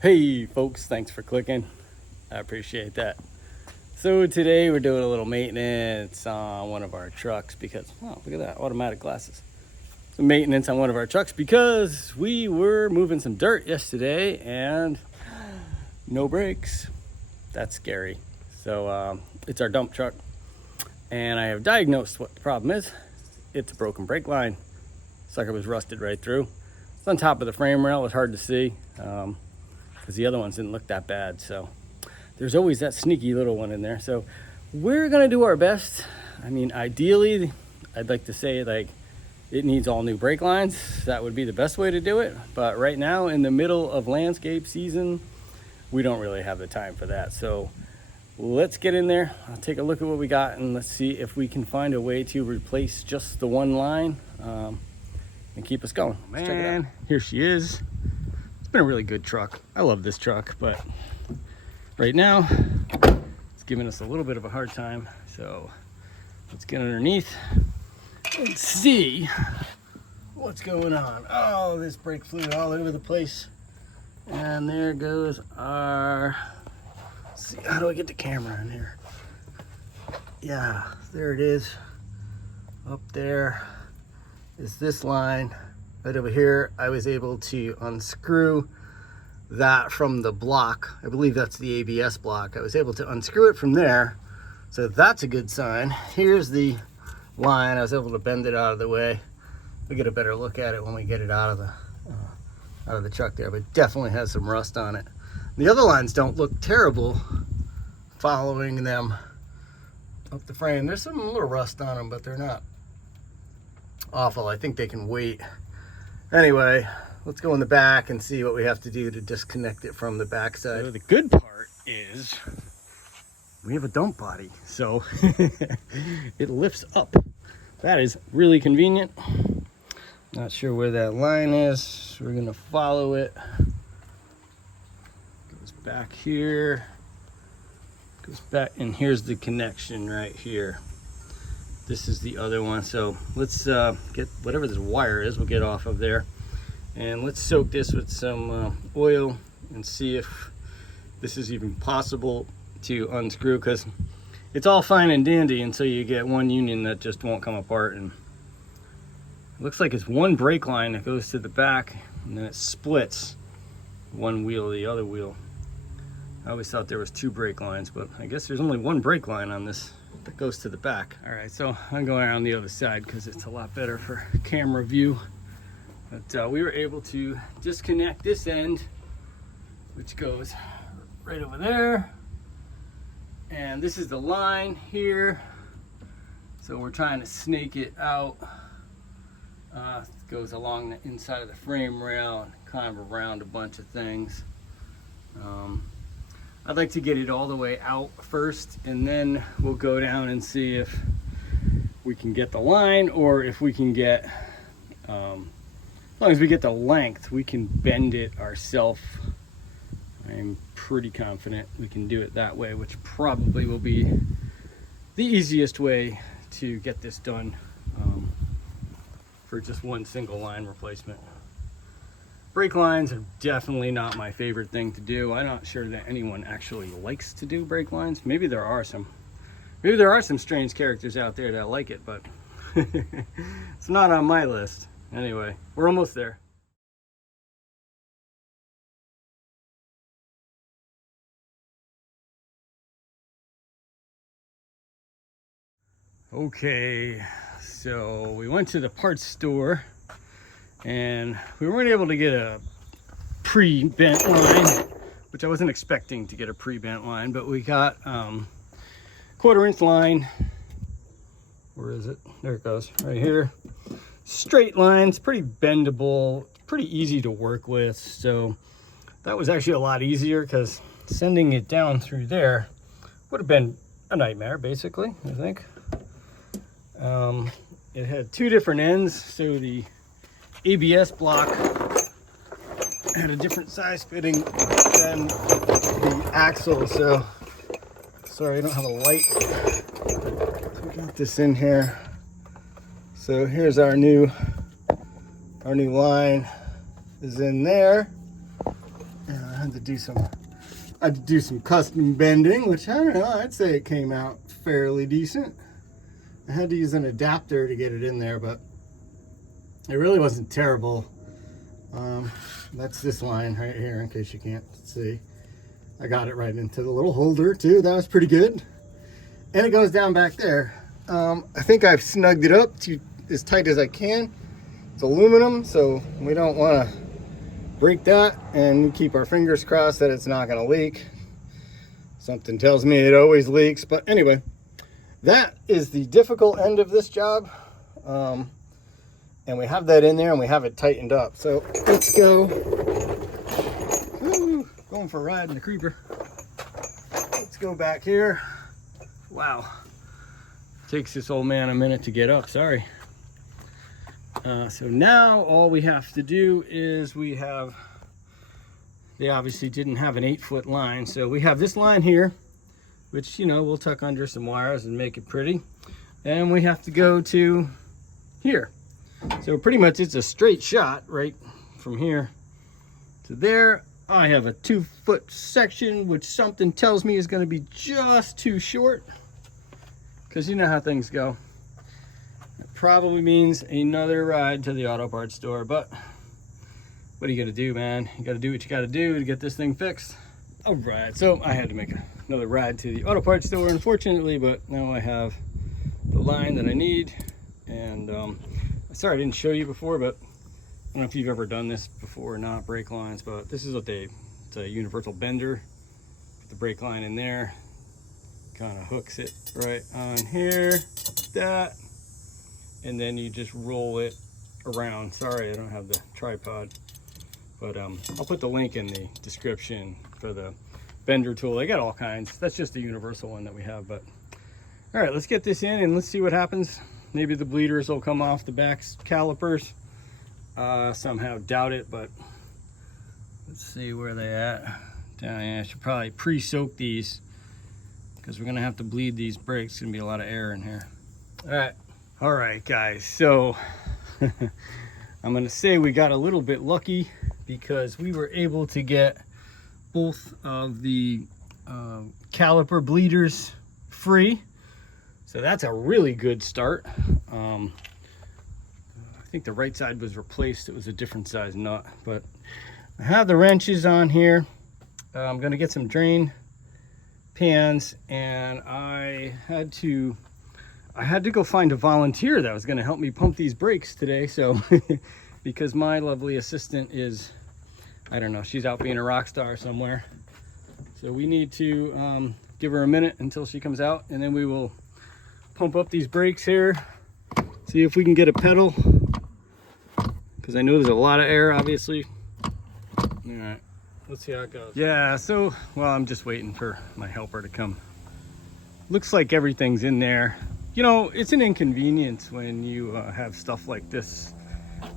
Hey folks, thanks for clicking. I appreciate that. So today we're doing a little maintenance on one of our trucks because, oh, look at that, automatic glasses. Some maintenance on one of our trucks because we were moving some dirt yesterday and no brakes. That's scary. So it's our dump truck and I have diagnosed what the problem is. It's a broken brake line. Sucker was rusted right through. It's on top of the frame rail. It's hard to see. Because the other ones didn't look that bad. So there's always that sneaky little one in there. So we're gonna do our best. I mean, ideally, I'd like to say like it needs all new brake lines. That would be the best way to do it. But right now, in the middle of landscape season, we don't really have the time for that. So let's get in there. I'll take a look at what we got and let's see if we can find a way to replace just the one line and keep us going. Let's check it out. Here she is. It's been a really good truck. I love this truck, but right now it's giving us a little bit of a hard time. So let's get underneath and see what's going on. Oh, this brake fluid all over the place. And there goes our, let's see, how do I get the camera in here? Yeah, there it is. Up there is this line. Right over here, I was able to unscrew that from the block. I believe that's the ABS block. I was able to unscrew it from there. So that's a good sign. Here's the line. I was able to bend it out of the way. We'll get a better look at it when we get it out of the truck there, but definitely has some rust on it. The other lines don't look terrible following them up the frame. There's some little rust on them, but they're not awful. I think they can wait. Anyway, let's go in the back and see what we have to do to disconnect it from the backside. So the good part is we have a dump body, so it lifts up. That is really convenient. Not sure where that line is. We're gonna follow it. Goes back here. Goes back, and here's the connection right here. This is the other one. So let's get whatever this wire is, we'll get off of there. And let's soak this with some oil and see if this is even possible to unscrew, because it's all fine and dandy until you get one union that just won't come apart. And it looks like it's one brake line that goes to the back and then it splits one wheel to the other wheel. I always thought there was two brake lines, but I guess there's only one brake line on this that goes to the back. All right, so I'm going around the other side because it's a lot better for camera view. But we were able to disconnect this end, which goes right over there. And this is the line here. So we're trying to snake it out. It goes along the inside of the frame rail and kind of around a bunch of things. I'd like to get it all the way out first, and then we'll go down and see if we can get the line, or if we can get, as long as we get the length, we can bend it ourselves. I'm pretty confident we can do it that way, which probably will be the easiest way to get this done for just one single line replacement. Brake lines are definitely not my favorite thing to do. I'm not sure that anyone actually likes to do brake lines. Maybe there are some strange characters out there that like it, but it's not on my list. Anyway, we're almost there. Okay, so we went to the parts store and we weren't able to get a pre-bent line, which I wasn't expecting to get a pre-bent line, but we got 1/4-inch line. Where is it? There it goes, right here. Straight lines, pretty bendable, pretty easy to work with. So that was actually a lot easier, because sending it down through there would have been a nightmare, basically, I think. It had two different ends, so the ABS block had a different size fitting than the axle. So sorry, I don't have a light. So we got this in here. So here's our new line is in there. had to do some custom bending, which I don't know, I'd say it came out fairly decent. I had to use an adapter to get it in there, but it really wasn't terrible. That's this line right here, in case you can't see. I got it right into the little holder too. That was pretty good. And it goes down back there. I think I've snugged it up to as tight as I can. It's aluminum, so we don't want to break that, and we keep our fingers crossed that it's not going to leak. Something tells me it always leaks, but anyway, that is the difficult end of this job. And we have that in there and we have it tightened up. So let's go. Woo, going for a ride in the creeper. Let's go back here. Wow. Takes this old man a minute to get up, sorry. So now all we have to do is they obviously didn't have an 8-foot line. So we have this line here, which, you know, we'll tuck under some wires and make it pretty. And we have to go to here. So pretty much it's a straight shot right from here to there. I have a 2-foot section, which something tells me is going to be just too short, because you know how things go. It probably means another ride to the auto parts store, but what are you going to do, man? You got to do what you got to do to get this thing fixed. All right, so I had to make another ride to the auto parts store, unfortunately, but now I have the line that I need. And sorry I didn't show you before, but I don't know if you've ever done this before or not, brake lines, but this is what it's a universal bender. Put the brake line in there, kind of hooks it right on here, that, and then you just roll it around. Sorry, I don't have the tripod, but I'll put the link in the description for the bender tool. They got all kinds. That's just the universal one that we have, but all right, let's get this in and let's see what happens. Maybe the bleeders will come off the back calipers. Somehow doubt it, but let's see where they at. Down here, I should probably pre-soak these because we're gonna have to bleed these brakes. It's gonna be a lot of air in here. All right, guys. So I'm gonna say we got a little bit lucky because we were able to get both of the caliper bleeders free. So that's a really good start. I think the right side was replaced. It was a different size nut, but I have the wrenches on here. I'm gonna get some drain pans, and I had to go find a volunteer that was gonna help me pump these brakes today. So because my lovely assistant is, I don't know, she's out being a rock star somewhere. So we need to give her a minute until she comes out, and then we will pump up these brakes here, see if we can get a pedal, because I know there's a lot of air, obviously. All right, let's see how it goes. Yeah, so, well, I'm just waiting for my helper to come. Looks like everything's in there. You know, it's an inconvenience when you have stuff like this.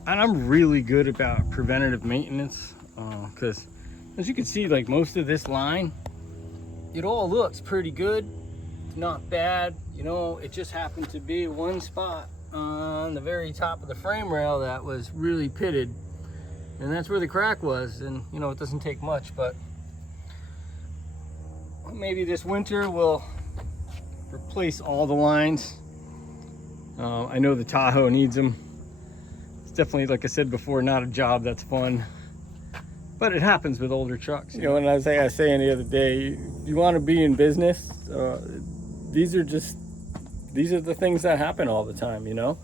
And I'm really good about preventative maintenance, because as you can see, like most of this line, it all looks pretty good. Not bad, you know. It just happened to be one spot on the very top of the frame rail that was really pitted, and that's where the crack was. And you know, it doesn't take much, but maybe this winter we'll replace all the lines. I know the Tahoe needs them. It's definitely, like I said before, not a job that's fun, but it happens with older trucks. You know, and I was saying the other day, you want to be in business, these are the things that happen all the time, you know.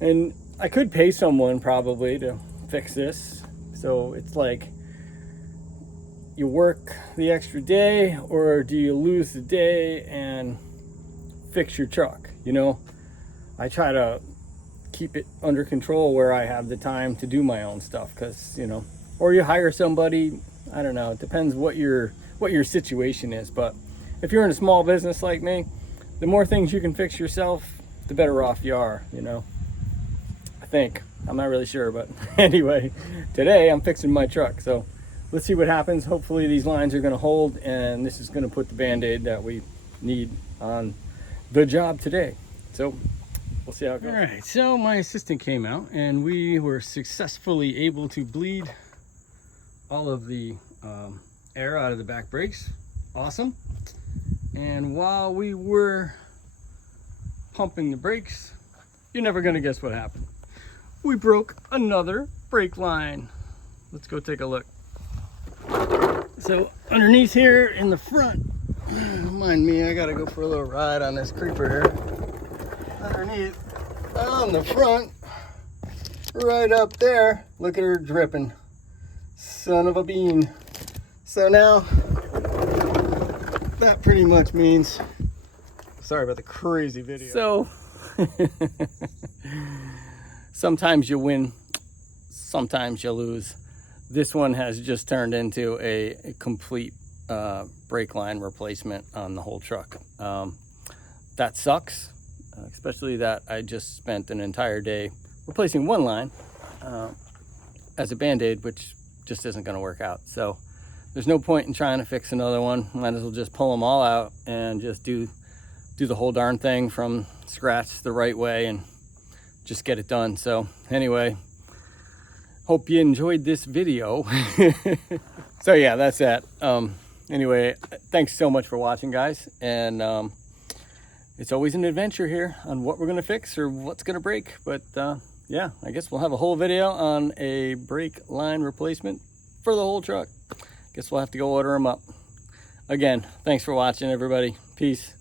And I could pay someone probably to fix this. So it's like, you work the extra day, or do you lose the day and fix your truck? You know, I try to keep it under control where I have the time to do my own stuff, because, you know, or you hire somebody. I don't know, it depends what your situation is. But if you're in a small business like me, the more things you can fix yourself, the better off you are, you know. I think. I'm not really sure, but anyway, today I'm fixing my truck. So let's see what happens. Hopefully these lines are going to hold, and this is going to put the Band-Aid that we need on the job today. So we'll see how it goes. All right, so my assistant came out, and we were successfully able to bleed all of the air out of the back brakes. Awesome. And while we were pumping the brakes, you're never gonna guess what happened. We broke another brake line. Let's go take a look. So underneath here in the front, mind me, I gotta go for a little ride on this creeper here. Underneath, on the front, right up there, look at her dripping. Son of a bean. So now, that pretty much means, sorry about the crazy video. So, sometimes you win, sometimes you lose. This one has just turned into a complete brake line replacement on the whole truck. That sucks, especially that I just spent an entire day replacing one line as a band-aid, which just isn't going to work out. So there's no point in trying to fix another one. Might as well just pull them all out and just do the whole darn thing from scratch the right way and just get it done. So anyway, hope you enjoyed this video. So yeah, that's that. Anyway, thanks so much for watching, guys. And it's always an adventure here on what we're gonna fix or what's gonna break. But yeah, I guess we'll have a whole video on a brake line replacement for the whole truck. Guess we'll have to go order them up. Again, thanks for watching, everybody. Peace.